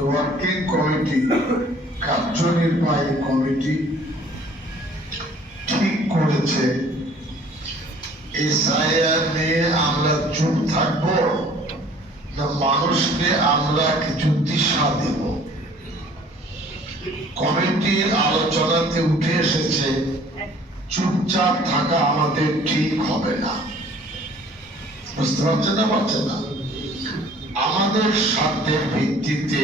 Working committee কার্যনির্বাহী committee ঠিক করেছে। আমরা চুপ থাকব, না মানুষকে আমরা কিছু দিশা দেব। কমিটির আলোচনাতে উঠে এসেছে, চুপচাপ থাকা আমাদের ঠিক হবে না। বুঝতে পারছেন না পারছেন না? আমাদের স্বার্থের ভিত্তিতে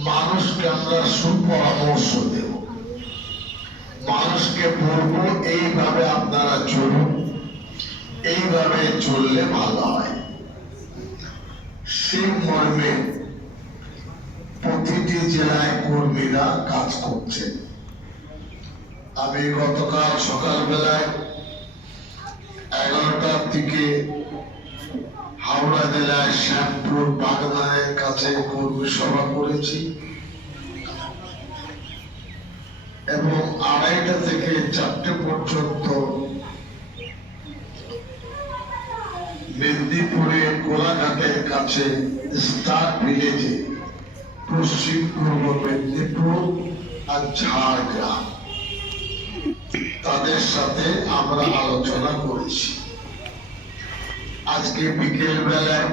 মানুষকে আমরা সুপরামর্শ দেব। মানুষকে বলব, এইভাবে আপনারা চলুন, এইভাবে চললে ভালো হয়। সেই মর্মে প্রতিটি জেলায় কর্মীরা কাজ করছেন। আমি গতকাল সকালবেলায় এগারোটার দিকে হাওড়া জেলায় শ্যামপুর বাগদানের কাছে কর্মী সভা করেছি। এবং আড়াইটা থেকে চারটে পর্যন্ত কোলাঘাটের কাছে স্টার ভিলেজে, পশ্চিম পূর্ব মেদিনীপুর আর ঝাড়গ্রাম। তাদের সাথে আমরা আলোচনা করেছি। আজকে বিকেল বেলায়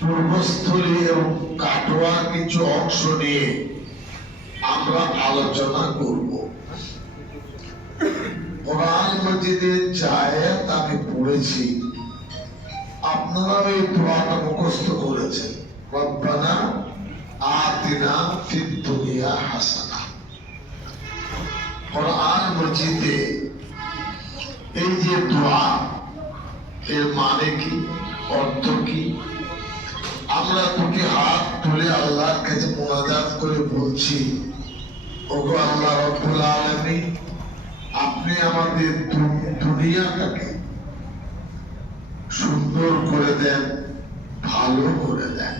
পূর্বস্থলী এবং কাটোয়ার কিছু অংশ নিয়ে আমরা আলোচনা করব। কোরআন জায়েত আমি পড়েছি। আপনারা এই দোয়াটা মুখস্থ করেছেন। রব্বানা আতিনা ফিদ দুনিয়া হাসানা। কোরআন মসজিদে এই যে দোয়া এর মানে কি? অর্থ কি? আমরা দুটি হাত তুলে আল্লাহর কাছে মোনাজাত করে বলছি, ওগো আল্লাহ রব্বুল আলামিন, আপনি আমাদের দুনিয়াটাকে সুন্দর করে দেন, ভালো করে দেন।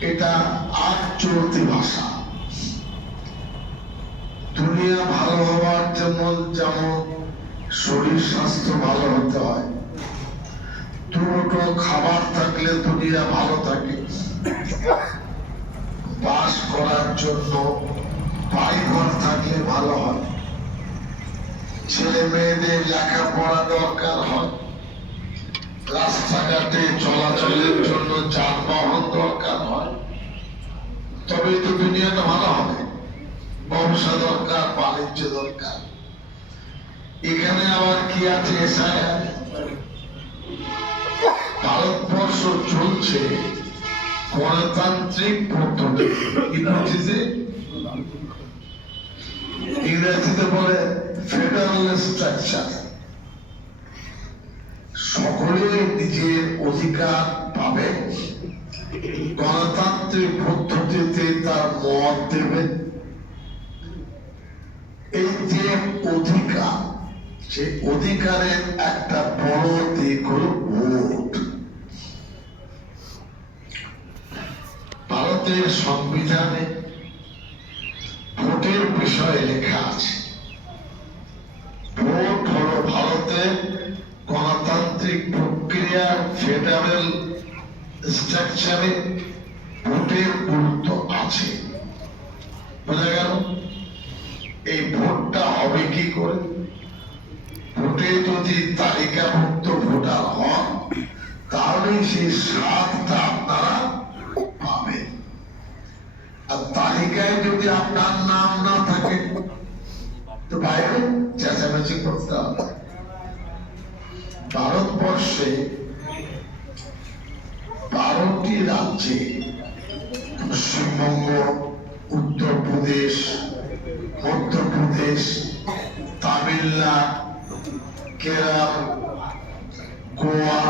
এটা আর চলতি ভাষা। দুনিয়া ভালো হওয়ার জন্য যেমন শরীর স্বাস্থ্য ভালো হতে হয়। দুটো খাবার থাকলে দুনিয়া ভালো থাকে। বাস করার জন্য বাড়ি ঘর থাকলে ভালো হয়। ছেলে মেয়েদের লেখাপড়া দরকার হয়। রাস্তাঘাটে চলাচলের জন্য যানবাহন দরকার হয়। তবে তো দুনিয়াটা ভালো হবে। ব্যবসা দরকার, বাণিজ্য দরকার। এখানে আবার কি আছে ভারতবর্ষ চলছে গণতান্ত্রিক পদ্ধতি। ইংরেজিতে বলে ফেডারেল স্ট্রাকচার সকলে নিজের অধিকার পাবে, গণতান্ত্রিক পদ্ধতিতে তার মত দেবে। এই যে অধিকার সেই অধিকারের একটা বড় দিক হল ভোট। ভারতের সংবিধানে ভোটের বিষয়ে লেখা আছে, ভোট হলো ভারতের গণতান্ত্রিক প্রক্রিয়া ফেডারেল স্ট্রাকচারে ভোটের গুরুত্ব আছে। বোঝা গেল? এই ভোটটা হবে কি করে? যদি তালিকাভুক্ত ভোটার হন তাহলে সেই সাতটা আপনারা পাবেন আর তালিকায় যদি আপনার নাম না থাকে, তো বাইরে চেঁচামেচি করতে হবে। ভারতবর্ষে বারোটি রাজ্যে পশ্চিমবঙ্গ, উত্তরপ্রদেশ, মধ্যপ্রদেশ, তামিলনাড়ু কেরল গোয়া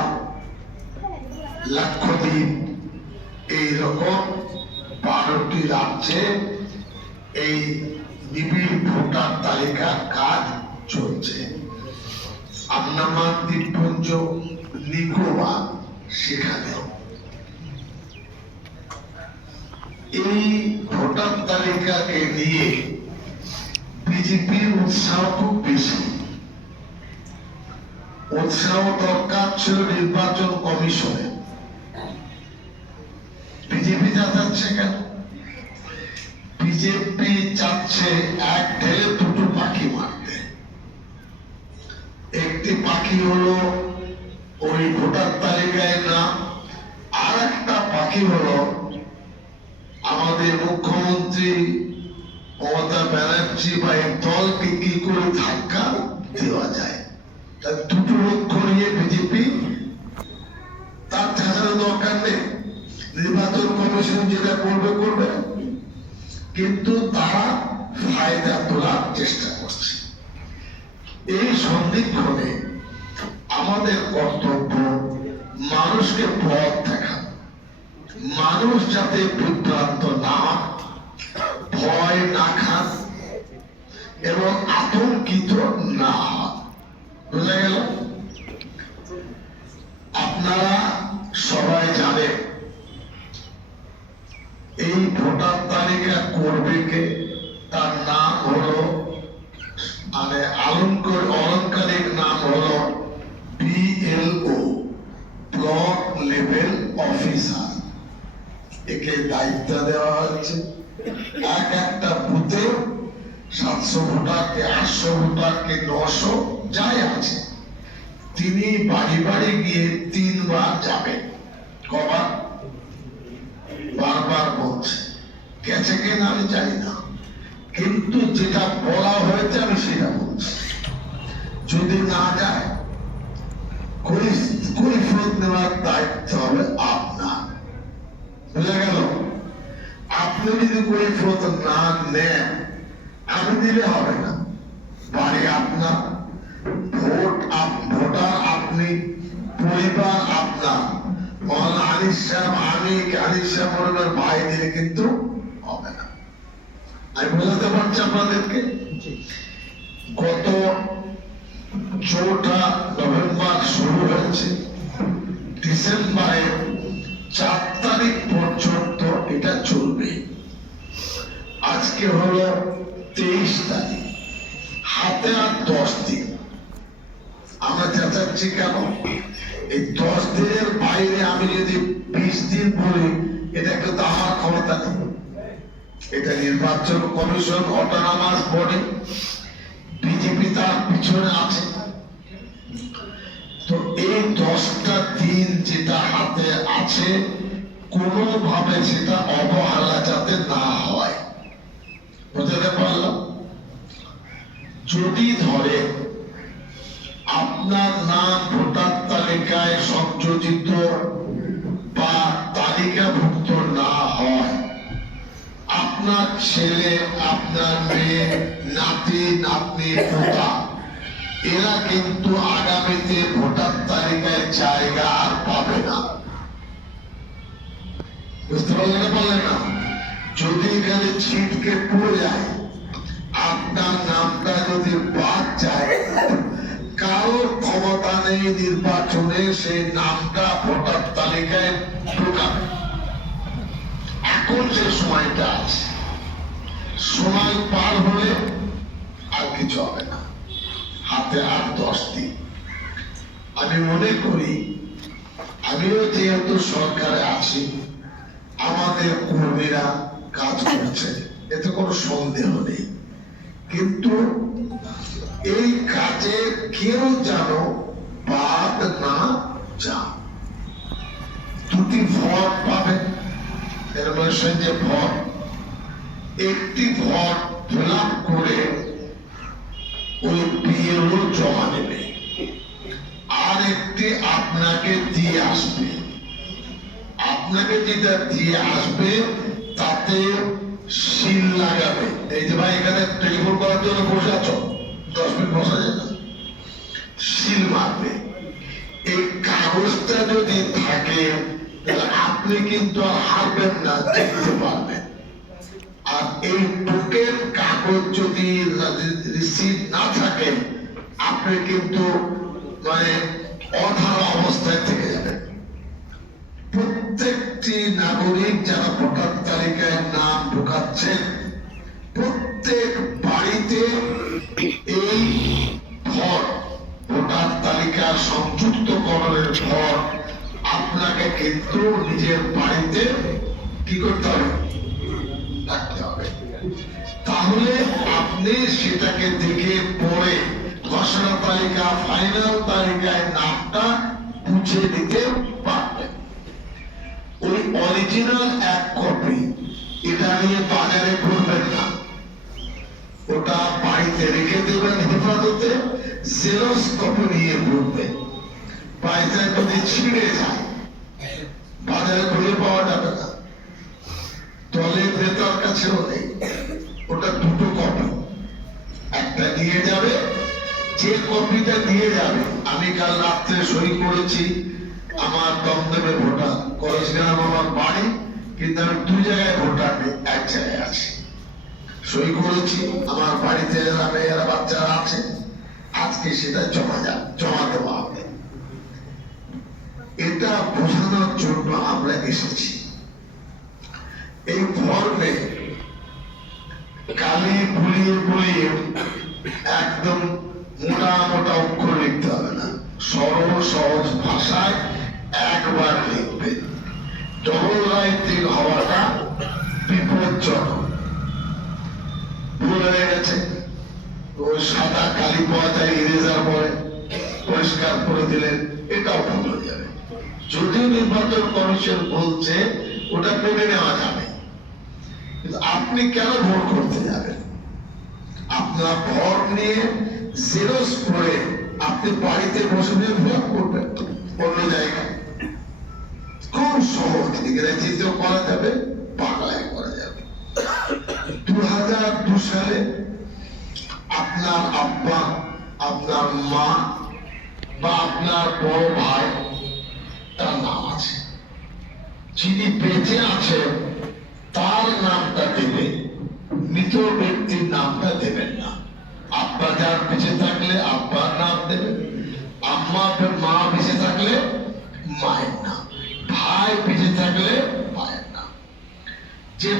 লাক্ষদ্বীপ এইরকম বারোটি রাজ্যে এই নিবিড় ভোটার তালিকার কাজ চলছে। আন্দামান দ্বীপপুঞ্জ নিকোবর সেখানে এই ভোটার তালিকাকে নিয়ে বিজেপির উৎসাহ খুব বেশি। উৎসাহ দরকার ছিল নির্বাচন কমিশনে। হচ্ছে কেন? বিজেপি চাচ্ছে এক ঢেলে দুটো পাখি মারতে। একটি পাখি হলো ওই ভোটার তালিকায় নাম আর একটা পাখি হলো আমাদের মুখ্যমন্ত্রী মমতা ব্যানার্জি বা এই দলকে কি করে ধাক্কা দেওয়া যায়? তা দুটো লক্ষ্য নিয়ে বিজেপি তার ছাড়ার দরকার নেই। নির্বাচন কমিশন যেটা করবে করবে। কিন্তু তারা ফায়দা তোলার চেষ্টা করছে। এই সন্ধিক্ষণে আমাদের কর্তব্য মানুষকে পথ দেখানো মানুষ যাতে বিভ্রান্ত না ভয় না খান এবং আতঙ্কিত না হয়। বুঝা গেল? আপনারা সবাই জানেন, এই ভোটার তালিকা করবে কে? তার নাম হলো মানে অলঙ্কার অলংকারিক নাম হলো বিএলও ব্লক লেভেল অফিসার। একে দায়িত্ব দেওয়া হচ্ছে। এক একটা বুথে সাতশো ভোটারকে, আটশো ভোটার কে নশো যাই আছে। তিনি বাড়ি বাড়ি গিয়ে তিনবার যাবেন। কবার? বারবার বলছে, গেছে কিনা আমি জানি না। কিন্তু যেটা বলা হয়েছে আমি সেটা বলছি। যদি না যায় কৈফ- কৈফিয়ত নেওয়ার দায়িত্ব হবে আপনার। বুঝা গেল? আপনি যদি কৈফিয়ত না নেন, আমি দিলে হবে না। বাড়ি আপনার আপনি পরিবার আপনার। মৌলানা আনিস সাহেব আমি আনিস সাহেব পরিবার ভাই দিলে কিন্তু হবে না। আমি বোঝাতে পারছি আপনাদেরকে? গত চৌঠা নভেম্বর শুরু হয়েছে। ডিসেম্বরের চার তারিখ পর্যন্ত এটা চলবে। আজকে হলো তেইশ তারিখ। হাতে আর দশ দিন। আমরা চেঁচাচ্ছি কেন এই দশ দিনের বাইরে আমি যদি বিশ দিন বলি এটা কিন্তু আমার ক্ষমতা নেই। এটা নির্বাচন কমিশন অটোনমাস বডি বিজেপি তার পিছনে আছে। তো এই দশটা দিন যেটা হাতে আছে, কোনোভাবে সেটা অবহেলা যাতে না হয়। বুঝতে পারলাম? যদি ধরে আপনার নাম, ভোটার তালিকায় সংযোজিত বা তালিকাভুক্ত না হয়। আপনার ছেলে, আপনার মেয়ে, নাতি, নাতনি, পোতা, এরা কিন্তু আগামীতে ভোটার তালিকায় জায়গা আর পাবে না। বুঝতে পারলেন না যদি এখানে ছিটকে পড়ে যায়, আপনার নামটা যদি বাদ যায় ক্ষমতা নির্বাচনে সেই নামটা ভোটার তালিকায় ঢোকাবে। এখন যে সময়টা আছে, সময় পার হলে আর কিছু হবে না। হাতে আর দশ দিন। আমি মনে করি, আমিও যেহেতু সরকারে আছি, আমাদের কর্মীরা কাজ করছে, এতে কোনো সন্দেহ নেই। কিন্তু এই কাজে কেউ যেন বাদ না যান দুটি ভোট পাবেন এর বয়সে যে ভোট একটি ভোট ফিল করে ওই বিএলও জমা নেবে। আর একটি আপনাকে দিয়ে আসবে। আপনাকে যেটা দিয়ে আসবে, তাতে শিল লাগাবে। এই যে ভাই এখানে টেলিফোন করার জন্য বসে আছো? দশ মিনিট বসা যায় না। সিল মারবে। এই কাগজটা যদি থাকে, তাহলে আপনি কিন্তু হারবেন না জিততে পারবেন। আর এই টোকেন কাগজ যদি রিসিভ না থাকে, আপনি কিন্তু মানে অধারা অবস্থায় থেকে যাবেন। প্রত্যেকটি নাগরিক যারা ভোটার তালিকায় নাম ঢোকাচ্ছেন, প্রত্যেক বাড়িতে এই তালিকা সংযুক্তকরণের ভোট আপনাকে কিন্তু নিজের বাড়িতে কি করতে হবে? রাখতে হবে। তাহলে আপনি সেটাকে দেখে পড়ে ঘোষণা তালিকা ফাইনাল তালিকায় নামটা বুঝে নিতে পারবেন। ওই অরিজিনাল এক কপি এটা নিয়ে বাজারে ঘুরবেন না। ওটা বাড়িতে রেখে দেবেন হেফাজতে জেরক্স নিয়ে ঘুরবেন বাইজায় যদি ছিঁড়ে যায়, বাজারে খুঁজে পাওয়া যাবে না। দলে নেতার কাছেও নেই। ওটা দুটো কপি। একটা নিয়ে যাবে, যে কপিটা নিয়ে যাবে, আমি কাল রাত্রে সই করেছি। আমার দমদমে ভোটার কলেজগ্রাম আমার বাড়ি, কিন্তু আমি দুই জায়গায় ভোটার নেই, এক জায়গায় আছি। সই করেছি, আমার বাড়িতে যারা মেয়েরা বাচ্চারা আছে। আজকে সেটা জমা যা, জমা দেওয়া হবে। এটা বোঝানোর জন্য আমরা এসেছি। এই ফর্মে কালি বুলিয়ে বুলিয়ে একদম মোটা মোটা অক্ষর লিখতে হবে না। সরল ভাষায় একবার লিখবে ডবল রাইটিং হওয়াটা বিপজ্জনক। হয়ে গেছে। ওই সাদা কালি পাওয়া যায় ইরেজার পরে পরিষ্কার করে দিলেন, এটাও ভুল হয়ে যাবে। যদিও নির্বাচন কমিশন বলছে, ওটা মেনে নেওয়া যাবে। কিন্তু আপনি কেন ভোট করতে যাবেন? আপনার ফর্ম নিয়ে জেরক্স করে আপনি বাড়িতে বসে নিয়ে ভোট করবেন অন্য জায়গায়। খুব সহজ। ইংরেজিতেও করা যাবে বাংলায় করা যাবে দু সালে আপনার আব্বা, আপনার মা বা আপনার বড় ভাই, তার নাম আছে। যিনি বেঁচে তার নামটা দেবে। মৃত ব্যক্তির নামটা দেবেন না। আব্বা যার বেঁচে থাকলে আব্বার নাম দেবেন আম্মা মা বেঁচে থাকলে মায়ের নাম। ভাই বেঁচে থাকলে ভাইয়ের নাম। যে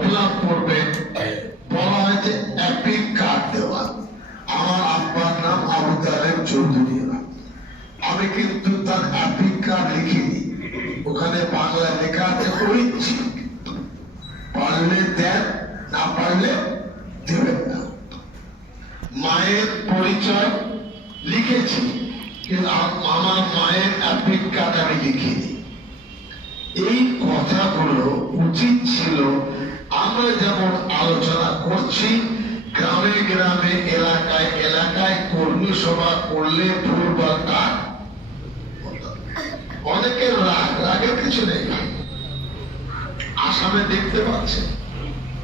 ফিল আপ করবেন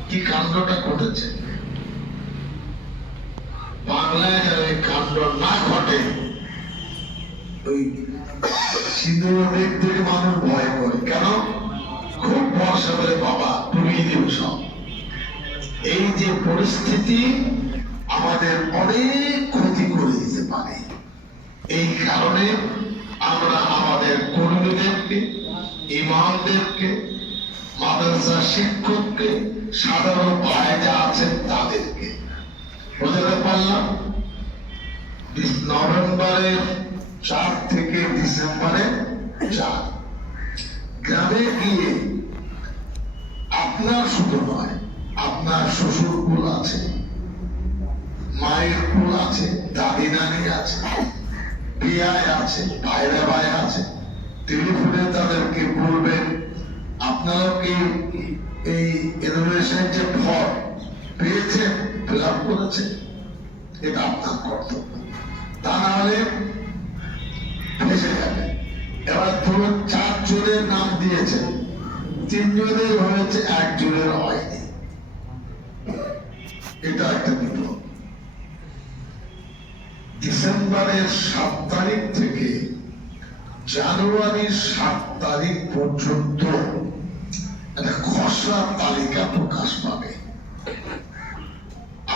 কি কাণ্ডটা ঘটেছে? বাংলায় যেন এই কাণ্ড না ঘটে, ওই মানুষ ভয় করে। কেন? খুব ভরসা করে, বাবা দেবে সব। এই যে পরিস্থিতি আমাদের অনেক ক্ষতি করে দিতে পারে। এই কারণে আমরা আমাদের কর্মীদেরকে, ইমামদেরকে মাদ্রাসা শিক্ষককে সাধারণ যা আছেন তাদেরকে বোঝাতে পারলাম। নভেম্বরের চার থেকে ডিসেম্বরে চার। গ্রামে গিয়ে আপনার শুধু নয়, আপনার শ্বশুর কুল আছে, মায়ের কুল আছে, দাদি নানি আছে বিয়ায় আছে, ভাইরা ভাই আছে, টেলিফোনে তাদেরকে আপনারা এই ফিল এটা আপনার কর্তব্য। তা না হলে ফেসে যাবে। এবার ধরুন চার জনের নাম দিয়েছেন তিনজনের হয়েছে একজনের হয়নি। এটা একটা বিপদ ডিসেম্বরের সাত তারিখ থেকে জানুয়ারির সাত তারিখ পর্যন্ত একটা খসড়া তালিকা প্রকাশ পাবে।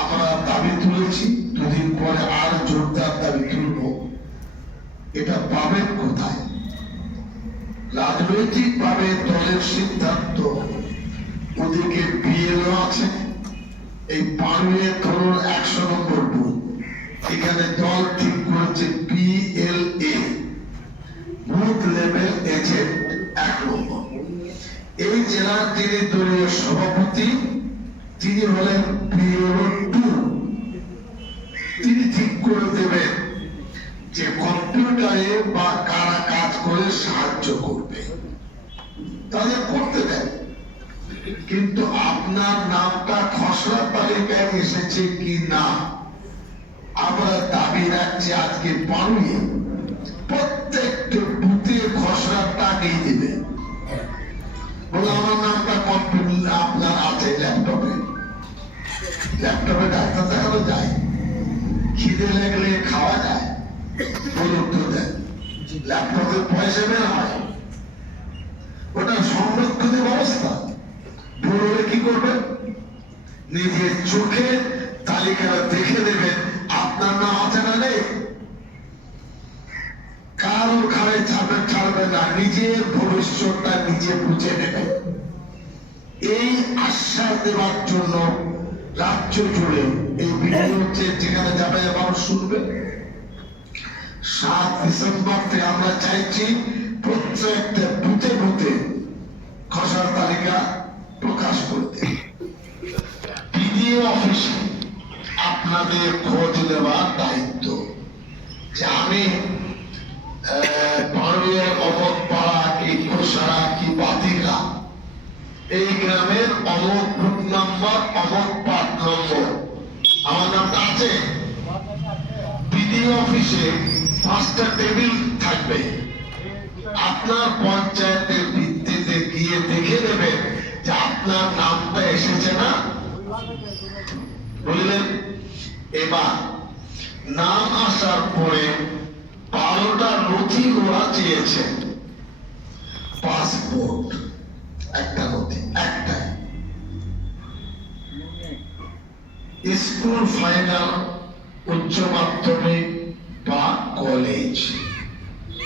আমরা দাবি তুলেছি, দুদিন পরে আর জোরদার দাবি তুলব। এটা পাবেন কোথায়? রাজনৈতিক ভাবে দলের সিদ্ধান্ত, ওদিকে বিএলও আছে, এই পাড়ুয়ে ধরুন একশো নম্বর বুথ। এখানে দল ঠিক করেছে বিএলএ যিনি দলীয় সভাপতি তিনি হলেন পিওর দেখে দেবেন আপনার নাম আছে না নেই? কারোর ঘাড়ে ছাড়বে ছাড়বে না, নিজের ভবিষ্যৎটা নিজে বুঝে নেবে। এই আশ্বাস দেওয়ার জন্য রাজ্য জুড়ে এই ভিডিও হচ্ছে যেখানে যাবে মানুষ শুনবে। সাত ডিসেম্বর থেকে আমরা চাইছি প্রত্যেকটা বুথে বুথে খসড়া তালিকা প্রকাশ করতে। পিডিও অফিসে আপনাদের খোঁজ নেওয়ার দায়িত্ব। যে আমি এই গ্রামের অমক পাট নম্বর আমার নামটা আছে। বিডিও অফিসে পাঁচটা টেবিল থাকবে। আপনার পঞ্চায়েতের ভিত্তিতে গিয়ে দেখে নেবেন যে আপনার নামটা এসেছে না। বুঝলেন? এবার নাম আসার পরে বারোটা নথি ওরা চেয়েছে। পাসপোর্ট। একটা নথি, একটাই। স্কুল ফাইনাল, উচ্চ মাধ্যমিক বা কলেজ।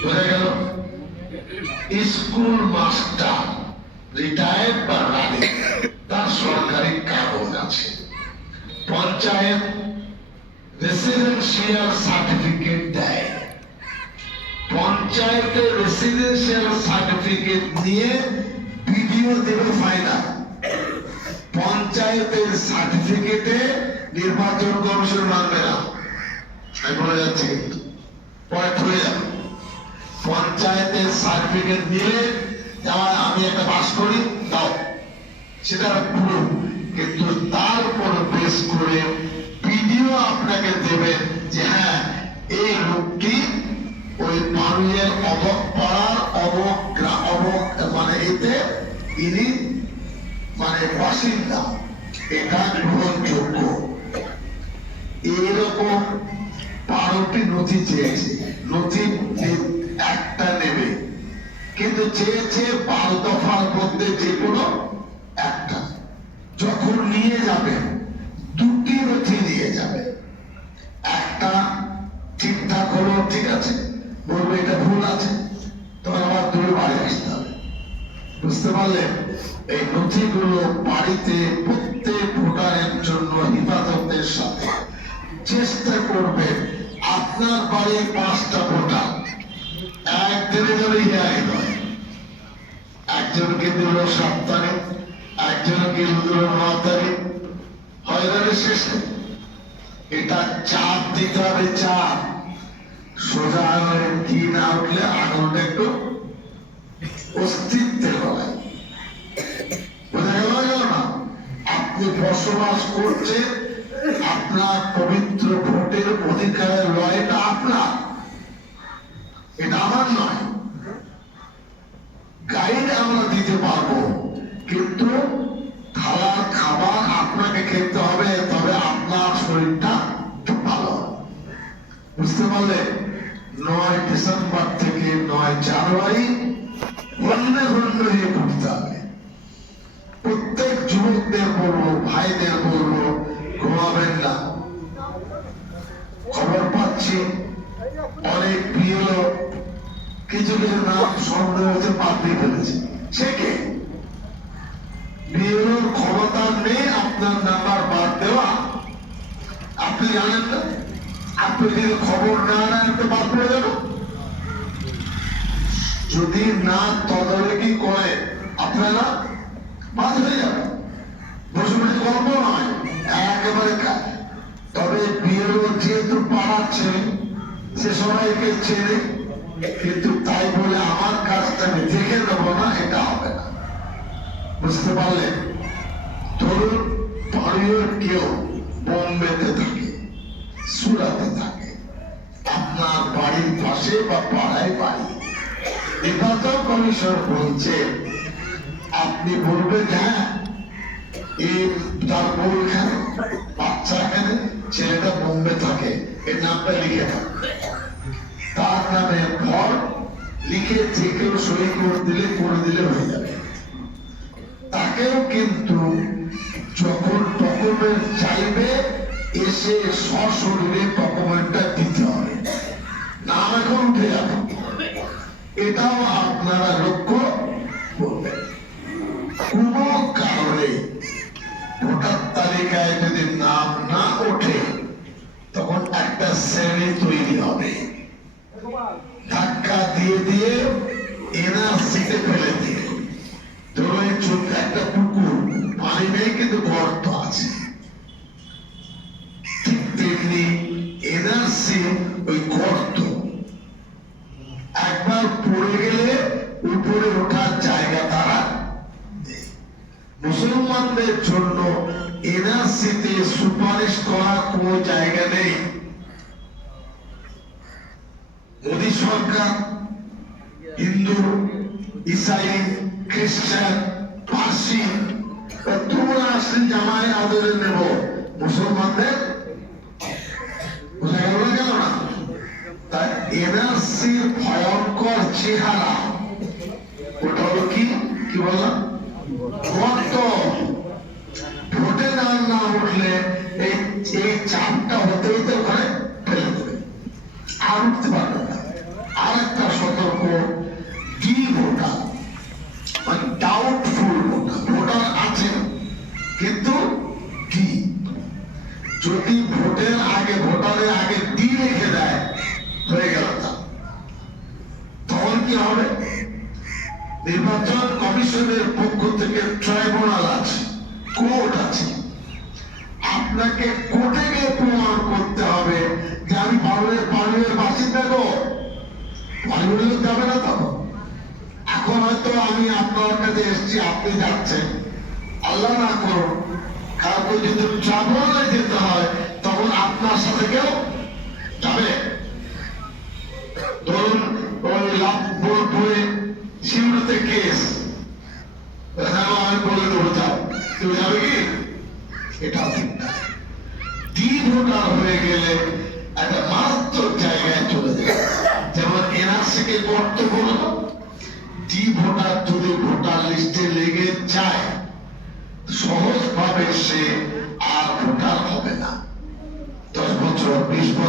বোঝা গেল? স্কুল মাস্টার রিটায়ার্ড বা রানিং তার সরকারি কাগজ আছে। পঞ্চায়েত রেসিডেন্সিয়াল সার্টিফিকেট দেয়। পঞ্চায়েতের রেসিডেন্সিয়াল সার্টিফিকেট নিয়ে ভিডিও দেবে ফাইনাল পঞ্চায়েতের সার্টিফিকেটে নির্বাচন কমিশন মানবে না। আমি বলে যাচ্ছি। পরে ধরে যাবে পঞ্চায়েতের সার্টিফিকেট নিলে আমি একটা বাস করি, দাও। সেটা পুরো। কিন্তু তার উপর বেশ করে ভিডিও আপনাকে দেবে যে হ্যাঁ এই লোকটি ওই মানুষের অবক পাড়ার অবক অবক মানে এতে ইনি মানে বাসিন্দা এটা গ্রহণযোগ্য এরকম বারোটি নথি চেয়েছে, নথি একটা নেবে। কিন্তু চেয়েছে বারো দফার মধ্যে যে কোনো একটা। যখন নিয়ে যাবে, দুটি নথি নিয়ে যাবে। একটা ঠিকঠাক হলো ঠিক আছে, বলবে এটা ভুল আছে, তোমার আবার দূরে বাড়ি আসতে হবে। বুঝতে পারলেন এই নথিগুলো বাড়িতে প্রত্যেক ভোটারের জন্য হিফাজতের সাথে। চেষ্টা করবে আপনার বাড়ির পাঁচটা ভোটার। একদিনে ধরে ইহাই নয়। একজনকে দিল সাত দিল হয়রানি শেষে এটা চাপ দিতে হবে, চাপ। সোজা হয়ে কি না উঠলে আগুনটা একটু অস্তিত্বের না? আপনি বসবাস করছেন, আপনার পবিত্র ভোটের অধিকারের লড়াইটা আপনার। এটা আমার নয়। গাইড আমরা দিতে পারব। কিন্তু থালার খাবার আপনাকে খেতে হবে, তবে আপনার শরীরটা ভালো। বুঝতে পারলে? নয় ডিসেম্বর থেকে নয় জানুয়ারি হন্যে হন্য হয়ে ঘুরতে হবে। প্রত্যেক যুবকদের বলব, ভাইদের বলব, ঘুমাবেন না। খবর পাচ্ছি, অনেক প্রিয় কিছু কিছু নাম সন্দেহ হচ্ছে বাদ দিয়ে ফেলেছে। সে কে? নেই আপনার নাম্বার বাদ দেওয়া। আপনি জানেন না? আপনি যদি খবর না নেন, তো বাদ পড়ে যাবে। যদি না তদারকি করে, আপনারা বাদ হয়ে যাবে। নয়, একেবারে তবে বিয়েরও যেহেতু পাড়াচ্ছে সে সবাইকে কিন্তু তাই বলে আমার কাজটা আমি দেখে দেবো না, এটা হবে না। বুঝতে পারলে ধরুন বাড়ির কেউ বোম্বেতে থাকে সুরাতে থাকে। আপনার বাড়ির পাশে বা পাড়ায় বাড়ি। নির্বাচন কমিশন বলছে। আপনি বলবেন হ্যাঁ তার বউ এখানে, বাচ্চা এখানে, ছেলেটা বোম্বে থাকে, এর নামটা লিখে থাকবে তার নামে ঘর লিখে যে কেউ সই করে দিলে করে দিলে হয়ে যাবে। তাকেও কিন্তু যখন ডকুমেন্ট চাইবে, এসে সশরীরে ডকুমেন্টটা দিতে হবে। নাম এখন উঠে যাবে। এটাও আপনারা লক্ষ্য করবেন। কোনো কারণে ভোটার তালিকায় যদি নাম না ওঠে, তখন একটা শ্রেণি তৈরি হবে। ধাক্কা দিয়ে দিয়ে এনআরসিতে ফেলে দিয়ে ধরো এই ছোট্ট একটা পুকুর নেই কিন্তু গর্ত আছে। তেমনি ওই গর্ত। একবার পড়ে গেলে উপরে ওঠার জায়গা তারা মুসলমানদের জন্য এনআরসিতে সুপারিশ করার কোনো জায়গা নেই। মোদী সরকার, হিন্দু, ইসাই, খ্রিস্টান, পার্সি তোমরা আসলে জামাই আদরে নেব? মুসলমানদের? বোঝা তাই ভয়ঙ্কর চেহারা। ওটা হলো কি? কি বললাম? গর্ত ভোটে নাম না উঠলে এই এই চাপটা হতে হতে ওখানে ফেলে দেবে। আর উঠতে পারবে না। আর একটা সতর্ক ডি ভোটার যদি ভোটের আগে, ভোটারের আগে দি রেখে দেয়, হয়ে গেল তখন কি হবে? নির্বাচন কমিশনের পক্ষ থেকে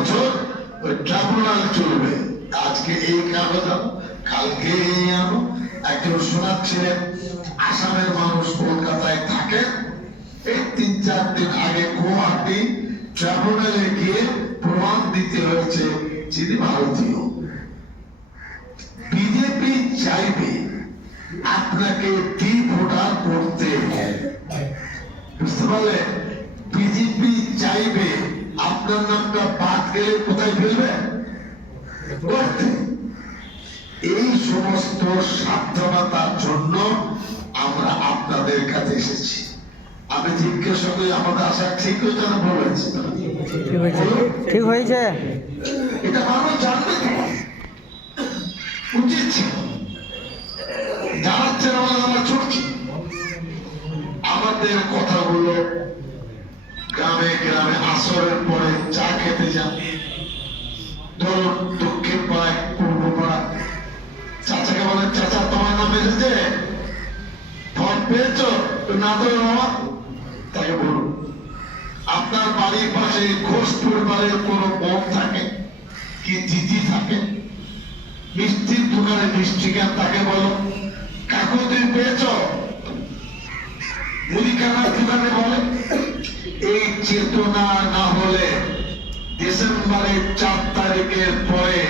বছর ওই ট্রাইব্যুনাল চলবে। আজকে এই কাগজ আনো কালকে এই আনো। একজন শোনাচ্ছিলেন আসামের মানুষ কলকাতায় থাকেন এই তিন চার দিন আগে গুয়াহাটি ট্রাইব্যুনালে গিয়ে প্রমাণ দিতে হয়েছে যিনি ভারতীয়। বিজেপি চাইবে আপনাকে ডি ভোটার করতে। বুঝতে পারলে? বিজেপি চাইবে আপনার নামটা বাদ গেলে কোথায় ফেলবে? এই সমস্ত সাবধানতার জন্য আমরা আপনাদের কাছে এসেছি। আমি জিজ্ঞাসা করি আমাদের আশা ঠিক হয়েছে ভুল হয়েছে। ঠিক হয়েছে। এটা মানুষ জানবে। উচিত ছিল। জানাচ্ছে বলে আমরা ছুটছি। আমাদের কথাগুলো গ্রামে গ্রামে আসরের পরে চা খেতে যান। ধরুন দক্ষিণ পাড়ায় পূর্ব পাড়া। চাচাকে বলেন, চাচা, তোমার নাম এসেছে ফোন না তো তাকে বলুন, আপনার বাড়ির পাশে বোন থাকে? কি দিদি থাকে? মিষ্টির দোকানে মিষ্টি কেন? তাকে বলো কাকু, তুমি পেয়েছ? মুদিখানার দোকানে বলে। এই চেতনা না হলে ডিসেম্বরের চার তারিখের পরে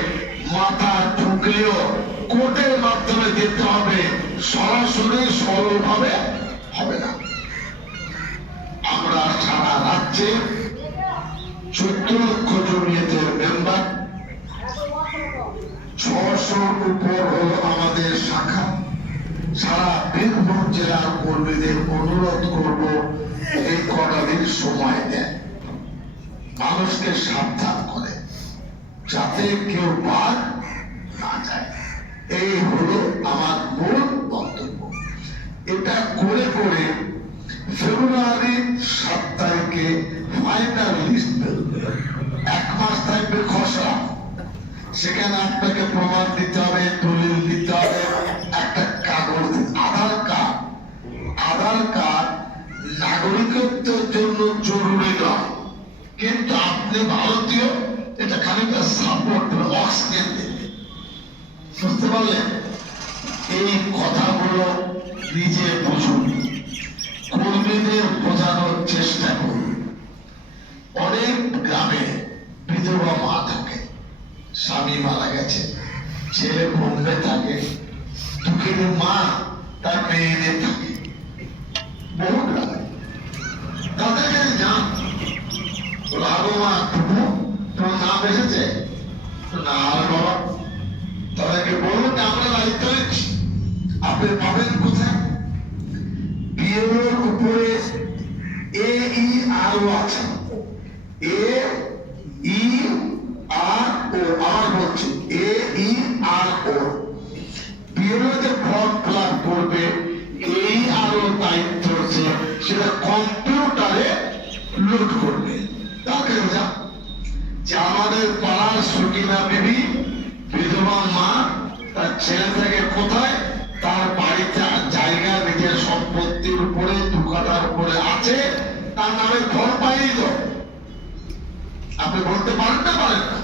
মাথা ঠুকলেও কোর্টের মাধ্যমে যেতে হবে, সরাসরি সরলভাবে হবে না। আমরা সারা রাজ্যে চোদ্দ লক্ষ জমিয়েতের মেম্বার ছশোর উপর হল আমাদের শাখা। সারা বীরভূম জেলার কর্মীদের অনুরোধ করব এই কটা সময় দেন মানুষকে সাবধান করে, যাতে কেউ বাদ না যায়। এই হলো আমার মূল বক্তব্য। এটা করে করে ফেব্রুয়ারির সাত তারিখে ফাইনাল লিস্ট এক মাস থাকবে খসড়া। সেখানে আপনাকে প্রমাণ দিতে হবে, দলিল দিতে নাগরিকত্বের জন্য জরুরি নয় কিন্তু আপনি ভারতীয়, এটা খানিকটা সাপোর্ট অক্সিজেন দেবে বুঝতে পারলেন? এই কথাগুলো নিজে বুঝুন। কর্মীদের বোঝানোর চেষ্টা করুন। অনেক গ্রামে বিধবা মা থাকে, স্বামী মারা গেছে, ছেলে বোম্বে থাকে দুঃখের মা তার মেয়েদের থাকে বহু গ্রামে তাদের কাছে যান "আগো মা তোমার নাম এসেছে না বাবা তাদেরকে বলুন আমরা দায়িত্ব নিচ্ছি আপনি পাবেন আছে, তার নামে ঘর পাইনি তো আপনি বলতে পারেন না পারেন না?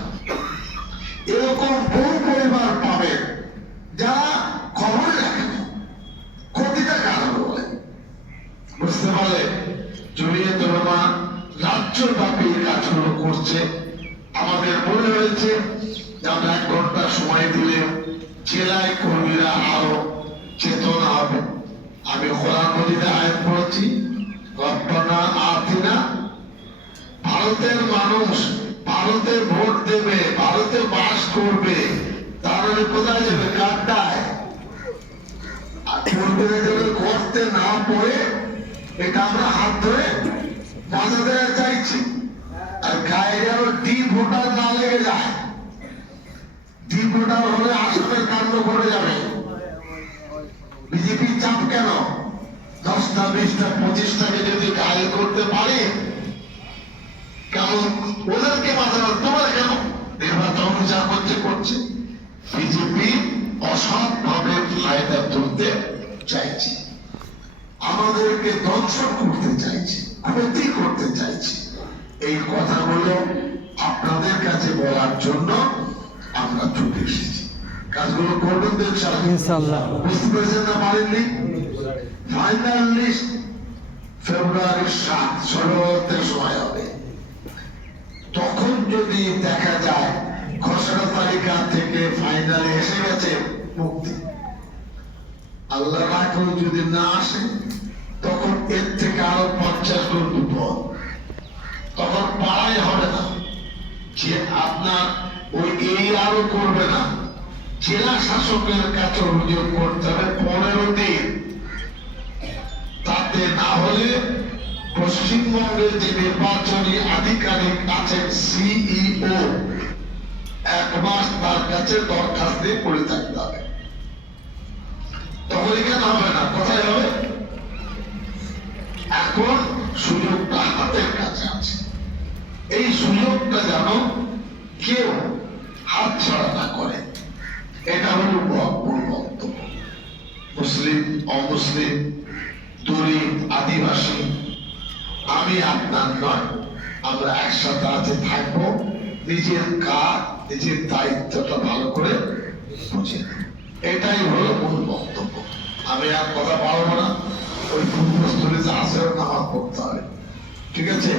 এরকম বহু পরিবার পাবেন যারা খবর রাখে ক্ষতিটা কারণ বলে বুঝতে পারলে জড়িয়ে তোলমা রাজ্যব্যাপী কাজগুলো করছে। আমাদের মনে হয়েছে যে আমরা এক ঘণ্টা সময় দিলে জেলায় কর্মীরা আরও চেতনা হবে। আমি কোরআন নদীতে আয়াত পড়েছি রব্বানা আতিনা ভারতের মানুষ ভারতে ভোট দেবে, ভারতে বাস করবে। তাহলে কোথায় যাবে? কাড্ডায়। করতে না পড়ে এটা আমরা হাত ধরে বাঁচাতে চাইছি। আর গায়ে ডি ভোটার না লেগে যায়। ডি ভোটার হলে আসামের কাণ্ড করে যাবে। বিজেপি চাপ কেন? দশটা বিশটা পঁচিশটাকে যদি গায়ে করতে পারে, কেমন? ওদেরকে বাঁচানো তোমার কেন? নির্বাচন যা করছে করছে। বিজেপি অসৎ ভাবে ফায়দা তুলতে চাইছে। আমাদেরকে ধ্বংস করতে চাইছে, ক্ষতি করতে চাইছে। এই কথাগুলো আপনাদের কাছে বলার জন্য আমরা ছুটে এসেছি। কাজগুলো করবেন তো ইনশাআল্লাহ? বুঝতে পেরেছেন না পারেননি ফাইনাল লিস্ট ফেব্রুয়ারির সাত ষোলোতে সময় হবে। তখন যদি দেখা যায় খসড়া তালিকা থেকে ফাইনালে এসে গেছে মুক্তি। আল্লাহ যদি না আসে তখন এর থেকে আরও পঞ্চাশ গুণ বিপদ। তখন পাড়াই হবে না। যে আপনার ওই এই আরও করবে না জেলা শাসকের কাছে অভিযোগ করতে হবে পনেরো দিন তাতে না হলে পশ্চিমবঙ্গের যে নির্বাচনী আধিকারিক আছেন সিইও, এক মাস তার কাছে দরখাস্ত দিয়ে পড়ে থাকতে হবে। তখন এখানে হবে না, কোথায় হবে? এখন সুযোগটা হাতের কাছে আছে। এই সুযোগটা যেন কেউ হাত ছাড়া না করে। এটা হলো বক্তব্য মুসলিম, অমুসলিম দলিত আদিবাসী। আমি আপনার নয়, আমরা একসাথে আছে থাকব। নিজের কাজ, নিজের দায়িত্বটা ভালো করে বুঝে। এটাই হলো মূল বক্তব্য। আমি আর কথা পারব না। ওই পূর্বস্থলীতে আসেও নামাজ পড়তে হবে। ঠিক আছে?